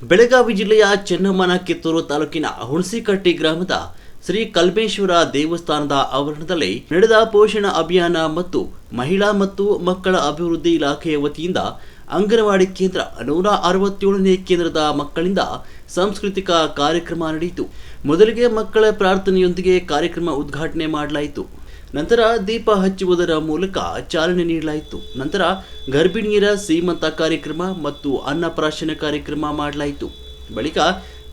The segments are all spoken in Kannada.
ಬೆಳಗಾವಿ ಜಿಲ್ಲೆಯ ಚೆನ್ನಮ್ಮನ ಕಿತ್ತೂರು ತಾಲೂಕಿನ ಹುಣಸಿಕಟ್ಟಿ ಗ್ರಾಮದ ಶ್ರೀ ಕಲ್ಮೇಶ್ವರ ದೇವಸ್ಥಾನದ ಆವರಣದಲ್ಲಿ ನಡೆದ ಪೋಷಣ ಅಭಿಯಾನ ಮತ್ತು ಮಹಿಳಾ ಮತ್ತು ಮಕ್ಕಳ ಅಭಿವೃದ್ಧಿ ಇಲಾಖೆಯ ವತಿಯಿಂದ ಅಂಗನವಾಡಿ ಕೇಂದ್ರ 167ನೇ ಕೇಂದ್ರದ ಮಕ್ಕಳಿಂದ ಸಾಂಸ್ಕೃತಿಕ ಕಾರ್ಯಕ್ರಮ ನಡೆಯಿತು. ಮೊದಲಿಗೆ ಮಕ್ಕಳ ಪ್ರಾರ್ಥನೆಯೊಂದಿಗೆ ಕಾರ್ಯಕ್ರಮ ಉದ್ಘಾಟನೆ ಮಾಡಲಾಯಿತು. ನಂತರ ದೀಪ ಹಚ್ಚುವುದರ ಮೂಲಕ ಚಾಲನೆ ನೀಡಲಾಯಿತು. ನಂತರ ಗರ್ಭಿಣಿಯರ ಸೀಮಂತ ಕಾರ್ಯಕ್ರಮ ಮತ್ತು ಅನ್ನಪ್ರಾಶನ ಕಾರ್ಯಕ್ರಮ ಮಾಡಲಾಯಿತು. ಬಳಿಕ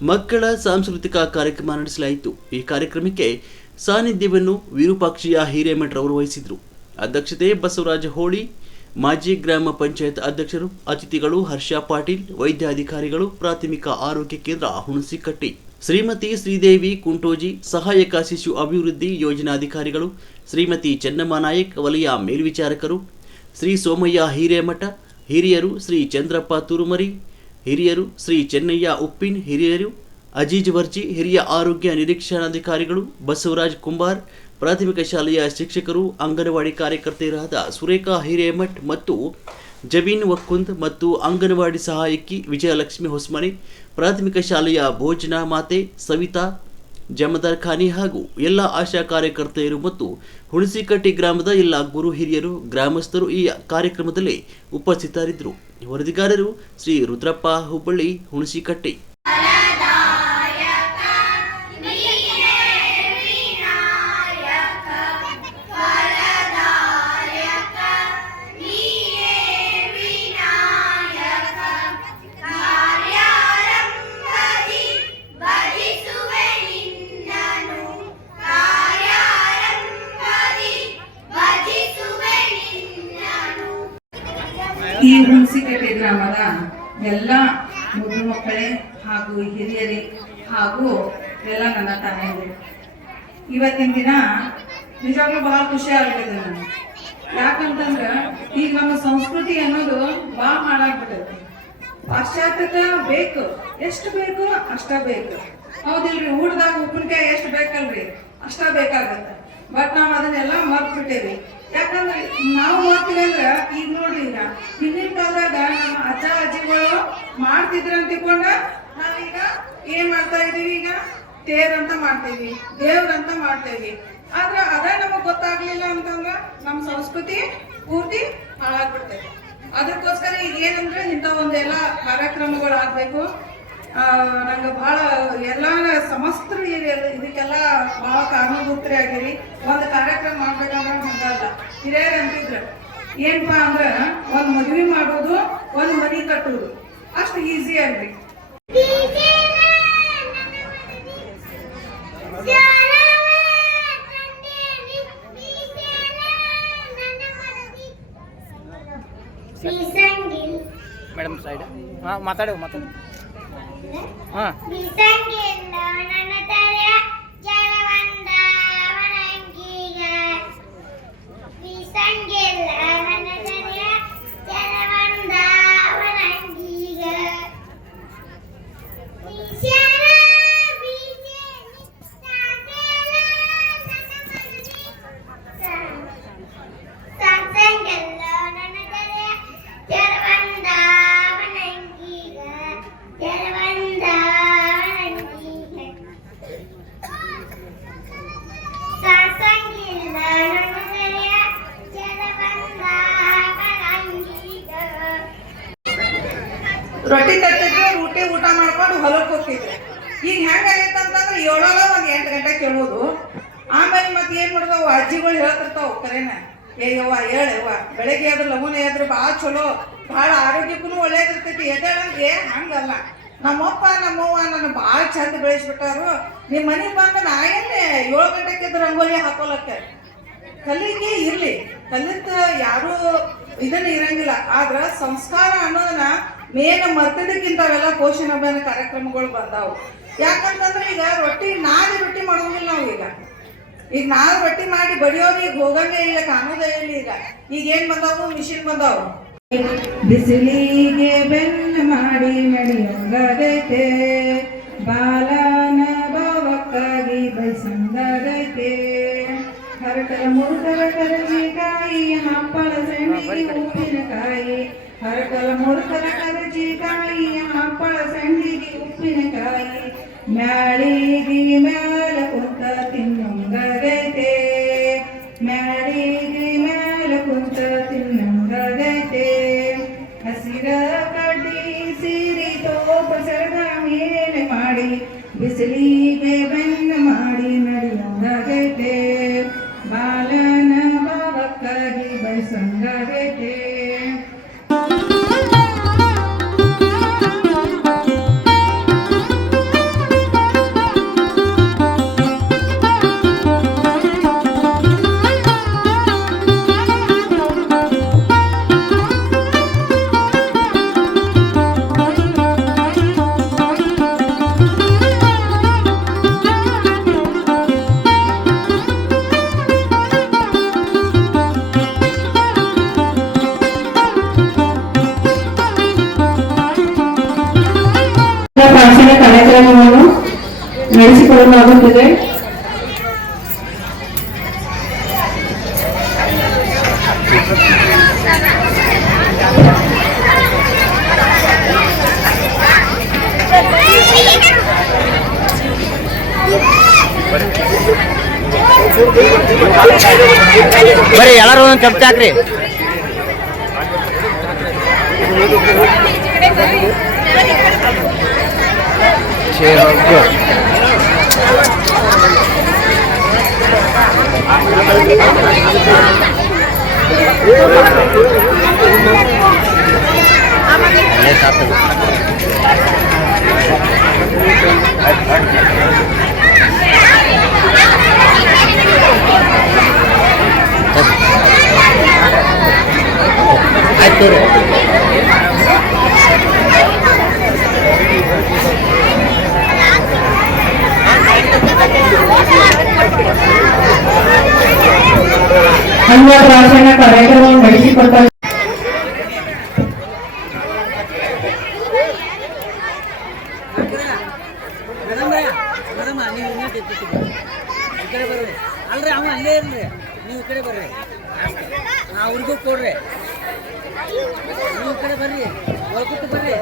ಮಕ್ಕಳ ಸಾಂಸ್ಕೃತಿಕ ಕಾರ್ಯಕ್ರಮ ನಡೆಸಲಾಯಿತು. ಈ ಕಾರ್ಯಕ್ರಮಕ್ಕೆ ಸಾನ್ನಿಧ್ಯವನ್ನು ವಿರೂಪಾಕ್ಷಿಯ ಹಿರೇಮಠರವರು ವಹಿಸಿದರು. ಅಧ್ಯಕ್ಷತೆ ಬಸವರಾಜ ಹೋಳಿ, ಮಾಜಿ ಗ್ರಾಮ ಪಂಚಾಯತ್ ಅಧ್ಯಕ್ಷರು, ಅತಿಥಿಗಳು ಹರ್ಷ ಪಾಟೀಲ್, ವೈದ್ಯಾಧಿಕಾರಿಗಳು, ಪ್ರಾಥಮಿಕ ಆರೋಗ್ಯ ಕೇಂದ್ರ ಹುಣಸಿಕಟ್ಟಿ, ಶ್ರೀಮತಿ ಶ್ರೀದೇವಿ ಕುಂಟೋಜಿ, ಸಹಾಯಕ ಶಿಶು ಅಭಿವೃದ್ಧಿ ಯೋಜನಾಧಿಕಾರಿಗಳು, ಶ್ರೀಮತಿ ಚೆನ್ನಮ್ಮ ನಾಯಕ್, ವಲಯ ಮೇಲ್ವಿಚಾರಕರು, ಶ್ರೀ ಸೋಮಯ್ಯ ಹಿರೇಮಠ ಹಿರಿಯರು, ಶ್ರೀ ಚಂದ್ರಪ್ಪ ತುರುಮರಿ ಹಿರಿಯರು, ಶ್ರೀ ಚೆನ್ನಯ್ಯ ಉಪ್ಪಿನ್ ಹಿರಿಯರು, ಅಜೀಜ್ ವರ್ಜಿ ಹಿರಿಯ ಆರೋಗ್ಯ ನಿರೀಕ್ಷಣಾಧಿಕಾರಿಗಳು, ಬಸವರಾಜ್ ಕುಂಬಾರ್ ಪ್ರಾಥಮಿಕ ಶಾಲೆಯ ಶಿಕ್ಷಕರು, ಅಂಗನವಾಡಿ ಕಾರ್ಯಕರ್ತೆಯರಾದ ಸುರೇಖಾ ಹಿರೇಮಠ್ ಮತ್ತು ಜಬೀನ್ ವಕ್ಕುಂದ್ ಮತ್ತು ಅಂಗನವಾಡಿ ಸಹಾಯಕಿ ವಿಜಯಲಕ್ಷ್ಮಿ ಹೊಸ್ಮನಿ, ಪ್ರಾಥಮಿಕ ಶಾಲೆಯ ಭೋಜನಾ ಮಾತೆ ಸವಿತಾ ಜಮದಾರ್ ಖಾನಿ ಹಾಗೂ ಎಲ್ಲ ಆಶಾ ಕಾರ್ಯಕರ್ತೆಯರು ಮತ್ತು ಹುಣಸಿಕಟ್ಟಿ ಗ್ರಾಮದ ಎಲ್ಲ ಗುರು ಹಿರಿಯರು, ಗ್ರಾಮಸ್ಥರು ಈ ಕಾರ್ಯಕ್ರಮದಲ್ಲಿ ಉಪಸ್ಥಿತರಿದ್ದರು. ವರದಿಗಾರರು ಶ್ರೀ ರುದ್ರಪ್ಪ ಹುಬ್ಬಳ್ಳಿ, ಹುಣಸಿಕಟ್ಟಿ. ಈ ಹುಣಸಿಕಟ್ಟಿ ಗ್ರಾಮದ ಎಲ್ಲ ಮುದ್ದು ಮಕ್ಕಳೇ ಹಾಗೂ ಹಿರಿಯರೇ ಹಾಗೂ ಎಲ್ಲ ನನ್ನ ತಾಯಿಯರು, ಇವತ್ತಿನ ದಿನ ನಿಜವಾಗ್ಲೂ ಬಹಳ ಖುಷಿ ಆಗ್ಬಿಟ್ಟಿದೆ ನನಗೆ. ಯಾಕಂತಂದ್ರೆ ಈಗ ನಮ್ಮ ಸಂಸ್ಕೃತಿ ಅನ್ನೋದು ಬಹಳ ಹಾಳಾಗ್ಬಿಟ್ಟೈತಿ. ಪಾಶ್ಚಾತ್ಯತೆ ಬೇಕು, ಎಷ್ಟು ಬೇಕು ಅಷ್ಟ ಬೇಕು, ಹೌದಿಲ್ರಿ? ಊಟದಾಗ ಉಪ್ಪಿನಕಾಯಿ ಎಷ್ಟು ಬೇಕಲ್ರಿ ಅಷ್ಟ ಬೇಕಾಗತ್ತೆ. ಬಟ್ ನಾವು ಅದನ್ನೆಲ್ಲ ಮರ್ತು ಬಿಟ್ಟೇವಿ. ಯಾಕಂದ್ರೆ ನಾವು ಮಾಡ್ತೀವಿ ಅಂದ್ರೆ ಈಗ ನೋಡ್ರಿ, ಈಗ ಹಿಂದಿನ ಕಾಲದಾಗ ನಮ್ಮ ಅಜ್ಜ ಅಜ್ಜಿಗಳು ಮಾಡ್ತಿದ್ರ ಅಂತ ತಿಳ್ಕೊಂಡ ನಾವೀಗ ಏನ್ ಮಾಡ್ತಾ ಇದೀವಿ? ಈಗ ತೇರಂತ ಮಾಡ್ತೇವಿ, ದೇವ್ರಂತ ಮಾಡ್ತೇವಿ. ಆದ್ರ ಅದ ನಮಗ್ ಗೊತ್ತಾಗ್ಲಿಲ್ಲ ಅಂತಂದ್ರ ನಮ್ಮ ಸಂಸ್ಕೃತಿ ಪೂರ್ತಿ ಹಾಳಾಗ್ಬಿಡ್ತೇವೆ. ಅದಕ್ಕೋಸ್ಕರ ಈಗ ಏನಂದ್ರೆ ಇಂಥ ಒಂದೆಲ್ಲ ಕಾರ್ಯಕ್ರಮಗಳು ಆಗ್ಬೇಕು. ನಂಗೆ ಬಹಳ ಎಲ್ಲ ಸಮಸ್ತರು ಇದಕ್ಕೆಲ್ಲ ಬಹಳ ಕಾರಣಭೂತರಿ ಆಗಿರಿ. ಒಂದು ಕಾರ್ಯಕ್ರಮ ಮಾಡ್ಬೇಕಂದ್ರೆ ಹಂಗಲ್ಲ. ಹಿರಿಯರು ಅಂತಿದ್ರು ಏನಪ್ಪಾ ಅಂದ್ರ ಒಂದ್ ಮದ್ವಿ ಮಾಡೋದು, ಒಂದ್ ಮನಿ ಕಟ್ಟೋದು ಅಷ್ಟು ಈಸಿ ಆಗ್ರಿ. ಮೇಡಮ್ ಸೈಡ್ ಮಾತಾಡು ರೊಟ್ಟಿ ತಟ್ಟಿದ್ರು ಊಟ ಮಾಡ್ಕೊಂಡು ಹೊಲಕ್ಕೆ ಹೋಗ್ತಿದ್ರು. ಈಗ ಹೆಂಗಾಗೈತೆ ಅಂತಂದ್ರೆ 7 ಒಂದು 8 ಗಂಟೆ ಕೇಳೋದು. ಆಮೇಲೆ ಮತ್ತೆ ಏನ್ ಮಾಡಿದವು ಅಜ್ಜಿಗಳು ಹೇಳ್ತಿರ್ತಾವ ಕರೆನ, ಯವ್ವ ಹೇಳವ್ವ ಬೆಳಗ್ಗೆ ಆದ್ರೂ ಲಗುನ ಎದ್ರು ಭಾಳ ಚಲೋ, ಭಾಳ ಆರೋಗ್ಯಕ್ಕೂ ಒಳ್ಳೇದಿರ್ತೈತಿ ಎದ್ದೇಳಂದ್ರೆ. ಹಂಗಲ್ಲ, ನಮ್ಮಪ್ಪ ನಮ್ಮವ್ವ ನನ್ನ ಭಾಳ ಚಂದ ಬೆಳೆಸ್ಬಿಟ್ಟಾರು. ನಿಮ್ಮ ಮನೆಗೆ ಬಂದು ನಾ ಏನೇ 7 ಗಂಟೆಗೆ ಎದ್ದು ರಂಗೋಲಿ ಹಾಕೋಲಕ್ಕೆ ಕಲಿಕೆ ಇರ್ಲಿ, ಕಲಿತ ಯಾರು ಇದನ್ನ ಇರಂಗಿಲ್ಲ. ಆದ್ರ ಸಂಸ್ಕಾರ ಅನ್ನೋದನ್ನ ಮೇನ್ ಮರ್ತದಕ್ಕಿಂತ ಅವೆಲ್ಲ ಪೋಷಣ ಅಭಿಯಾನ ಕಾರ್ಯಕ್ರಮಗಳು ಬಂದಾವು. ಯಾಕಂತಂದ್ರೆ ಈಗ ರೊಟ್ಟಿ ಮಾಡೋಂಗಿಲ್ಲ ನಾವು. ಈಗ ನಾವು ರೊಟ್ಟಿ ಮಾಡಿ ಬಡಿಯೋರು ಈಗ ಹೋಗಂಗೆ ಇಲ್ಲ, ಕಾಣೋದೇ ಇಲ್ಲ. ಈಗ ಏನ್ ಬಂದಾವು? ಮಿಷಿನ್ ಬಂದಾವು. ಬಿಸಿಲಿಗೆ ಬೆನ್ನ ಮಾಡಿ ಮಡಿಯೊಂಗದೈತೆ, ಬಾಲನ ಭಾವಕ್ಕಾಗಿ ಬಯಸಂಗದೈತೆ, ಹರಕಲ ಮುರುಕಲ ಕರಜಿಕಾಯಿ ಹಪ್ಪಳ ಸಂಡಿಗೆ ಉಪ್ಪಿನಕಾಯಿ, ಹರಕಲ ಮುರುಕಲ ಕರಜಿಕಾಯಿ ಹಪ್ಪಳ ಸಂಡಿಗೆ ಉಪ್ಪಿನಕಾಯಿ ಮ್ಯಾಳಿಗಿ ಮ್ಯಾಲ ಕುಂತ ತಿನ್ನಂಗಗೈತೆ ಮ್ಯಾಳಿಗಿ ಮ್ಯಾಲ ಕುಂತ ತಿನ್ನಂಗಗೈತೆ ಹಸಿರ ಕಡ್ಡಿ ಸಿರಿ ತೋಪ ಸರದ ಮೇಲೆ ಮಾಡಿ ಬಿಸಿಲಿಗೆ ಬೆನ್ನ ಮಾಡಿ ನಡೆಯಂಗಗೈತೆ ಬಾಲನ ಭಾವಕ್ಕಾಗಿ ಬಯಸಂಗಗೈತೆ ಪ್ರಾಚೀನ ಕಾರ್ಯಕ್ರಮವನ್ನು ನಡೆಸಿಕೊಳ್ಳಲಾಗುತ್ತದೆ. ಬರ್ರಿ ಎಲ್ಲರೂ ಒಂದೊಂದು ಚಮಚ ಹಾಕ್ರಿ. ಆಯ್ತು ಅನ್ನ ಪ್ರಾರ್ಥನಾ ಕಾರ್ಯಕ್ರಮವನ್ನು ನಡೆಸಿಕೊಟ್ಟ ಅಲ್ರಿ ಅವ ಅಲ್ಲೇ ಇರ್ರಿ, ನೀವು ಈ ಕಡೆ ಬರ್ರಿ, ಅವ್ರಿಗೂ ಕೊಡ್ರಿ, ನೀವು ಈ ಕಡೆ ಬರ್ರಿ, ಒಳಕೊಟ್ಟು ಬರ್ರಿ.